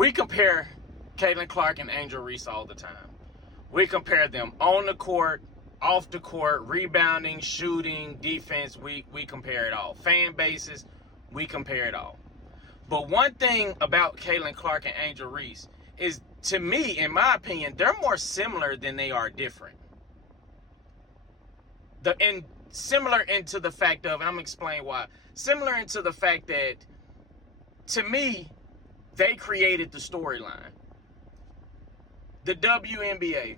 We compare Caitlin Clark and Angel Reese all the time. We compare them on the court, off the court, rebounding, shooting, defense. We compare it all. Fan bases, we compare it all. But one thing about Caitlin Clark and Angel Reese is, to me, in my opinion, they're more similar than they are different. And similar into the fact of, and I'm going to explain why. Similar into the fact that, to me, they created the storyline. The WNBA,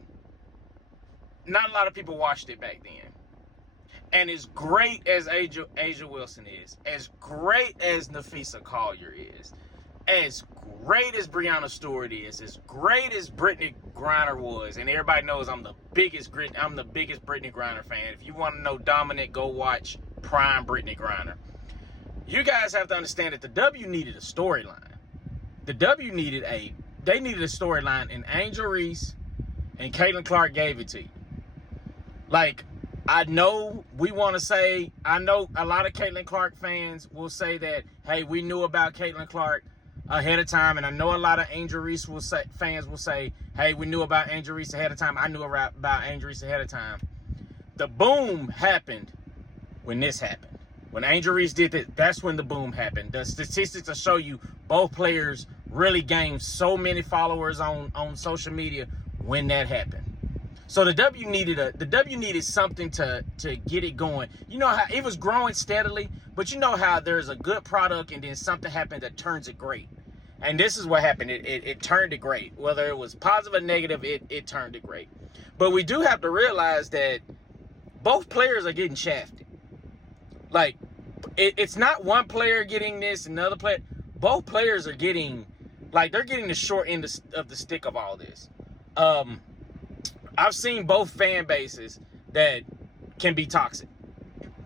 not a lot of people watched it back then. And as great as Asia Wilson is, as great as Nafisa Collier is, as great as Breanna Stewart is, as great as Brittany Griner was, and everybody knows I'm the biggest Brittany Griner fan. If you want to know dominant, go watch Prime Brittany Griner. You guys have to understand that the W needed a storyline. The W needed a storyline, and Angel Reese and Caitlin Clark gave it to you. Like, I know a lot of Caitlin Clark fans will say that, hey, we knew about Caitlin Clark ahead of time, and I know a lot of Angel Reese fans will say, hey, we knew about Angel Reese ahead of time. I knew about Angel Reese ahead of time. The boom happened when this happened. When Angel Reese did it, that's when the boom happened. The statistics will show you both players really gained so many followers on social media when that happened. So the W needed something to get it going. You know how it was growing steadily, but you know how there's a good product and then something happened that turns it great. And this is what happened. It turned it great. Whether it was positive or negative, it turned it great. But we do have to realize that both players are getting shafted. Like, it's not one player getting this, another player. Both players are getting, they're getting the short end of the stick of all this. I've seen both fan bases that can be toxic.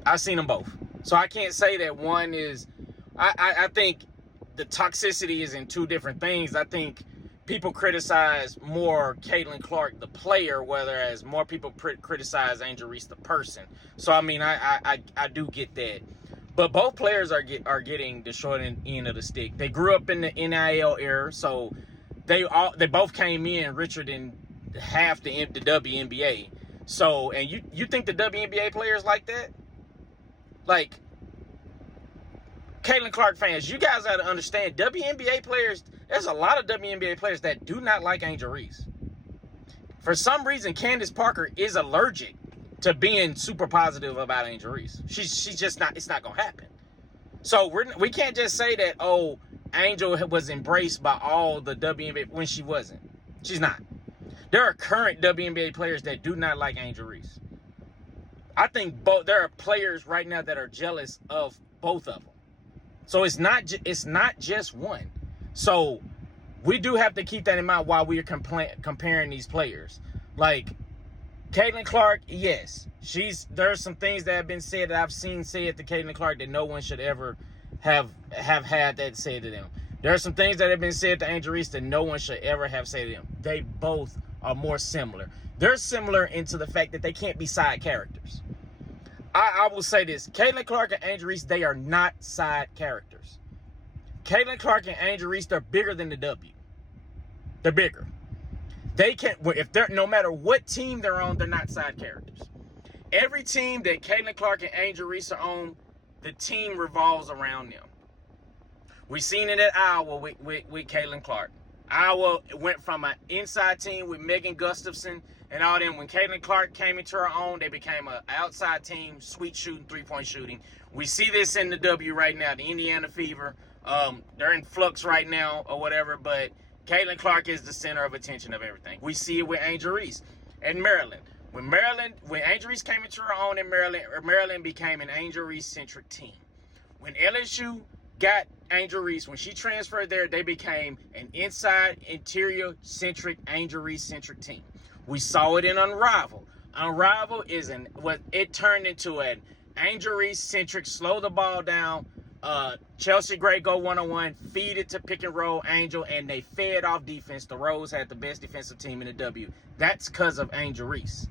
I've seen them both. So I can't say that one is, I think the toxicity is in two different things. I think people criticize more Caitlin Clark, the player, whereas more people criticize Angel Reese, the person. So, I mean, I do get that. But both players are getting the short end of the stick. They grew up in the NIL era, so they both came in richer than half the WNBA. So, and you think the WNBA players like that? Like, Caitlin Clark fans, you guys got to understand, WNBA players, there's a lot of WNBA players that do not like Angel Reese. For some reason, Candace Parker is allergic to being super positive about Angel Reese. She's just not, it's not going to happen. So we can't just say that, oh, Angel was embraced by all the WNBA when she wasn't. She's not. There are current WNBA players that do not like Angel Reese. I think there are players right now that are jealous of both of them. So it's not just one. So we do have to keep that in mind while we are comparing these players. Like, Caitlin Clark, yes, there are some things that have been said that I've seen said to Caitlin Clark that no one should ever have had that said to them. There are some things that have been said to Angel Reese that no one should ever have said to them. They both are more similar. They're similar into the fact that they can't be side characters. I will say this. Caitlin Clark and Angel Reese, they are not side characters. Caitlin Clark and Angel Reese, they're bigger than the W. They're bigger. They can't, no matter what team they're on, they're not side characters. Every team that Caitlin Clark and Angel Reese are on, the team revolves around them. We seen it at Iowa with Caitlin Clark. Iowa went from an inside team with Megan Gustafson and all them. When Caitlin Clark came into her own, they became an outside team, sweet shooting, three-point shooting. We see this in the W right now, the Indiana Fever. They're in flux right now or whatever, but Caitlin Clark is the center of attention of everything. We see it with Angel Reese and Maryland. When Angel Reese came into her own in Maryland became an Angel Reese-centric team. When LSU got Angel Reese, when she transferred there, they became an inside, interior-centric, Angel Reese-centric team. We saw it in Unrivaled. Unrivaled it turned into an Angel Reese-centric, slow the ball down, Chelsea Gray go one-on-one, feed it to pick and roll Angel, and they fed off defense. The Rose had the best defensive team in the W. That's because of Angel Reese.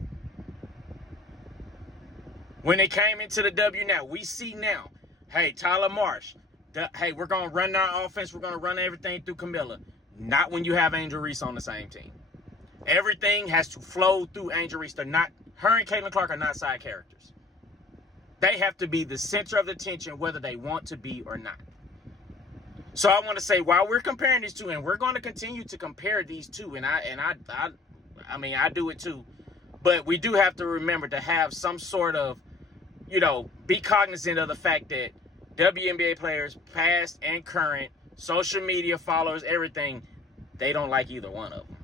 When they came into the W now, we see now, hey, Tyler Marsh, hey, we're going to run our offense. We're going to run everything through Camilla. Not when you have Angel Reese on the same team. Everything has to flow through Angel Reese. Her and Caitlin Clark are not side characters. They have to be the center of the attention, whether they want to be or not. So I want to say, while we're comparing these two, and we're going to continue to compare these two, and I do it too, but we do have to remember to have some sort of, be cognizant of the fact that WNBA players, past and current, social media followers, everything, they don't like either one of them.